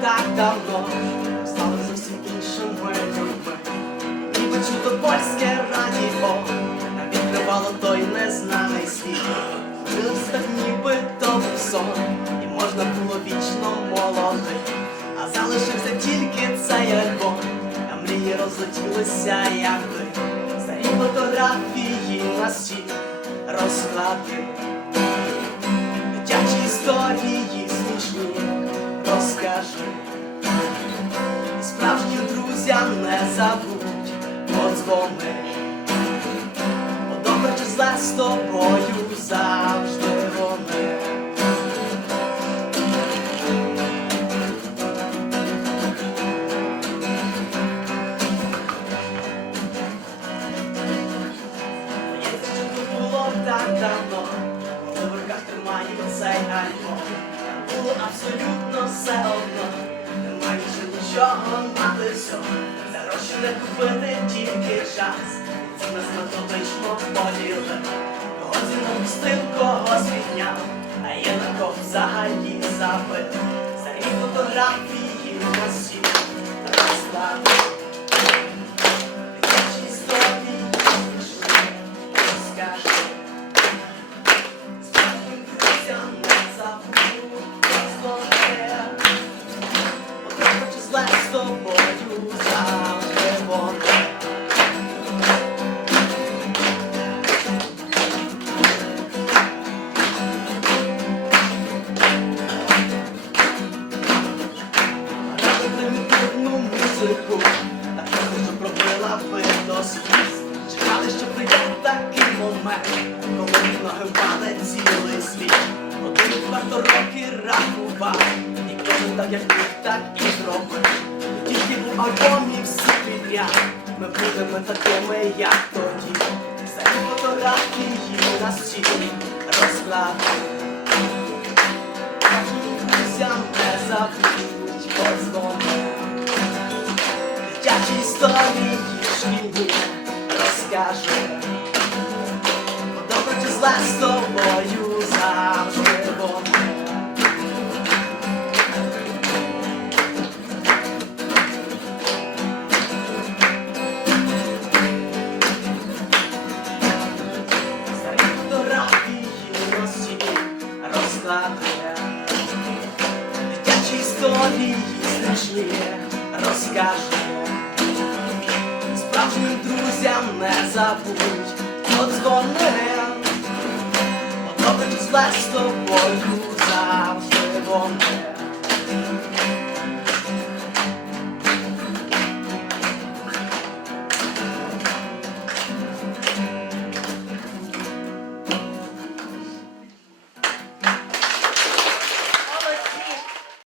так давно, стали зовсім іншими людьми. Ніби чудо польське радіо, відкривало той незнаний світ. Дивився так ніби то сон, і можна було вічно молодий. А залишився тільки цей альбом, а мрії розлетілися, як ти. Старі фотографії на стіл розклади. Розкажи. І Справжнім друзям не забудь подзвони. Бо добре чи зле з тобою завжди вони. Було так давно, в руках тримаю цей альбом. Було абсолютно все одно, немає вже нічого мати все. За гроші не купити тільки час. Це нас методично поділи. Когось він опустив, когось відняв, а є на кого взагалі забити. Старі фотографії на сім розклади. Чекали, що прийде такий момент, коли ноги впаде цілий світ. Один варто роки рахував, і кожен так, як міг, так і зробив. Тільки в альбомі всі підряд, ми будемо такими, як тоді. Старі фотографії на стіні розклади. Друзям Добре чи зле з тобою завжди вони. Старі фотографії на стіні розклади. Дитячі історії смішні розкажи. Справжнім друзям не забудь, подзвони, бо добре зле з тобою завжди вони.